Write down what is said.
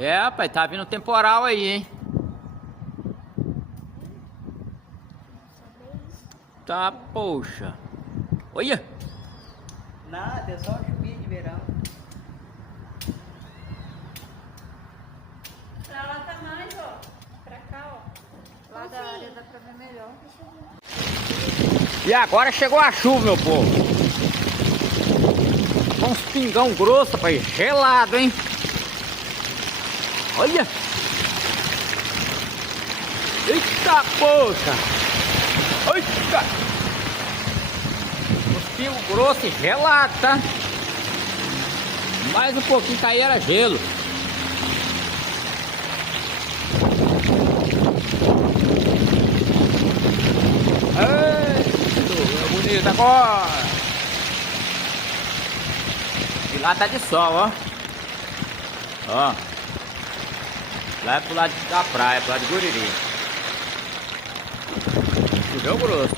É, rapaz, tá vindo temporal aí, hein? Tá, poxa. Olha! Nada, é só uma chuvinha de verão. Pra lá tá mais, ó. Pra cá, ó. Lá da área dá pra ver melhor. E agora chegou a chuva, meu povo. Com uns pingão grosso, rapaz, gelado, hein? Olha! Eita, poxa! Eita! Os pingos grossos e gelado, tá? Mais um pouquinho cair era gelo. É bonito agora. E lá tá de sol, ó. Ó. Lá é pro lado da praia, pro lado de Guriri. Choveu grosso.